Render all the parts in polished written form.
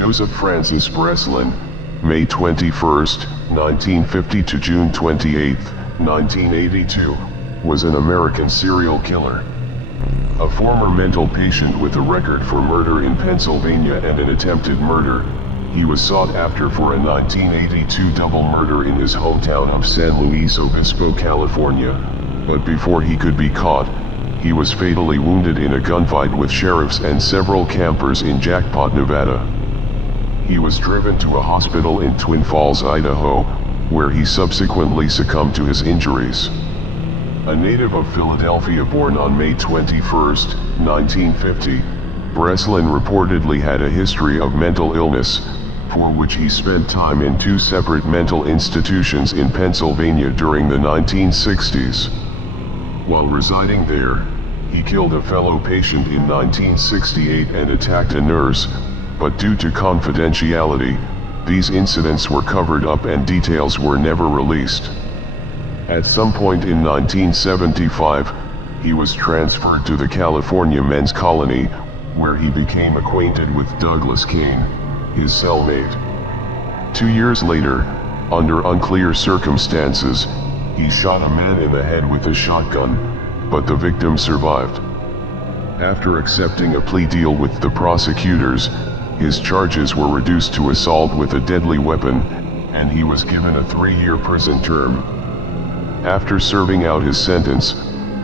Joseph Francis Breslin, May 21, 1950 to June 28, 1982, was an American serial killer. A former mental patient with a record for murder in Pennsylvania and an attempted murder, he was sought after for a 1982 double murder in his hometown of San Luis Obispo, California, but before he could be caught, he was fatally wounded in a gunfight with sheriffs and several campers in Jackpot, Nevada. He was driven to a hospital in Twin Falls, Idaho, where he subsequently succumbed to his injuries. A native of Philadelphia born on May 21, 1950, Breslin reportedly had a history of mental illness, for which he spent time in two separate mental institutions in Pennsylvania during the 1960s. While residing there, he killed a fellow patient in 1968 and attacked a nurse, but due to confidentiality, these incidents were covered up and details were never released. At some point in 1975, he was transferred to the California Men's Colony, where he became acquainted with Douglas Kane, his cellmate. 2 years later, under unclear circumstances, he shot a man in the head with a shotgun, but the victim survived. After accepting a plea deal with the prosecutors, his charges were reduced to assault with a deadly weapon, and he was given a 3-year prison term. After serving out his sentence,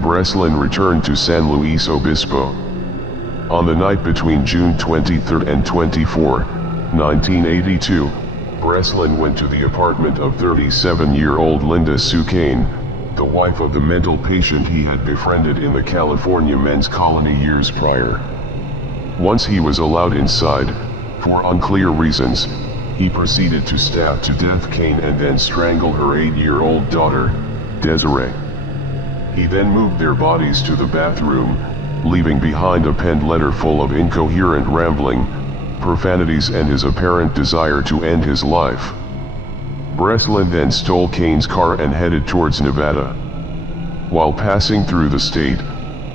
Breslin returned to San Luis Obispo. On the night between June 23 and 24, 1982, Breslin went to the apartment of 37-year-old Linda Sue Kane, the wife of the mental patient he had befriended in the California Men's Colony years prior. Once he was allowed inside, for unclear reasons, he proceeded to stab to death Kane and then strangle her 8-year-old daughter, Desiree. He then moved their bodies to the bathroom, leaving behind a penned letter full of incoherent rambling, profanities and his apparent desire to end his life. Breslin then stole Kane's car and headed towards Nevada. While passing through the state,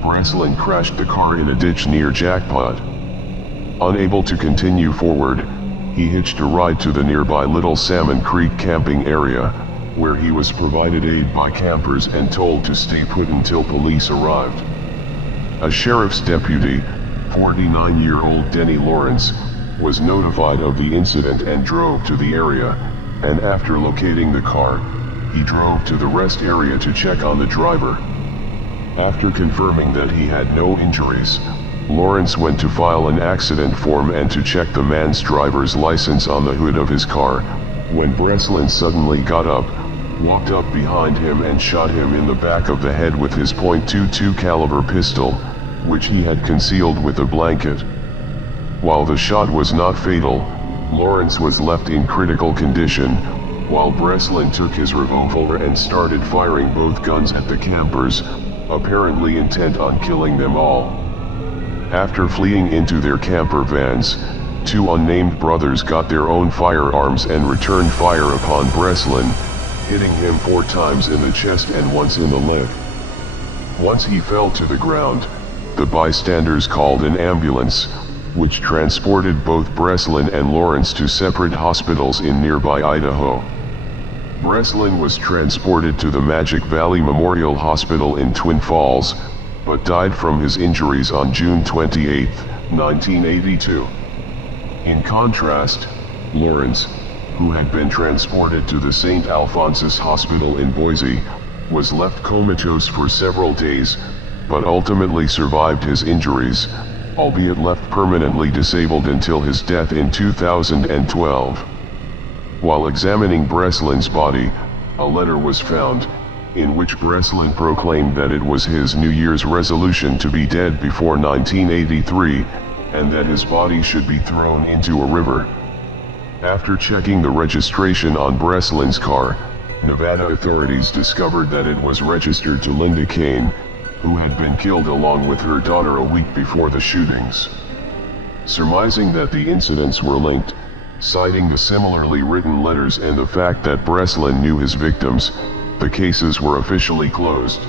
Breslin crashed the car in a ditch near Jackpot. Unable to continue forward, he hitched a ride to the nearby Little Salmon Creek camping area, where he was provided aid by campers and told to stay put until police arrived. A sheriff's deputy, 49-year-old Denny Lawrence, was notified of the incident and drove to the area, and after locating the car, he drove to the rest area to check on the driver. After confirming that he had no injuries, Lawrence went to file an accident form and to check the man's driver's license on the hood of his car, when Breslin suddenly got up, walked up behind him and shot him in the back of the head with his .22 caliber pistol, which he had concealed with a blanket. While the shot was not fatal, Lawrence was left in critical condition, while Breslin took his revolver and started firing both guns at the campers, apparently intent on killing them all. After fleeing into their camper vans, two unnamed brothers got their own firearms and returned fire upon Breslin, hitting him 4 times in the chest and once in the leg. Once he fell to the ground, the bystanders called an ambulance, which transported both Breslin and Lawrence to separate hospitals in nearby Idaho. Breslin was transported to the Magic Valley Memorial Hospital in Twin Falls, but died from his injuries on June 28, 1982. In contrast, Lawrence, who had been transported to the St. Alphonsus Hospital in Boise, was left comatose for several days, but ultimately survived his injuries, albeit left permanently disabled until his death in 2012. While examining Breslin's body, a letter was found, in which Breslin proclaimed that it was his New Year's resolution to be dead before 1983, and that his body should be thrown into a river. After checking the registration on Breslin's car, Nevada authorities discovered that it was registered to Linda Kane, who had been killed along with her daughter a week before the shootings. Surmising that the incidents were linked, citing the similarly written letters and the fact that Breslin knew his victims, the cases were officially closed.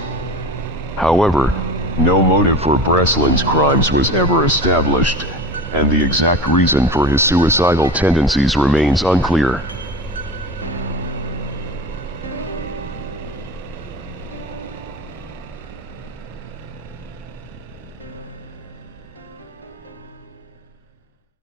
However, no motive for Breslin's crimes was ever established, and the exact reason for his suicidal tendencies remains unclear.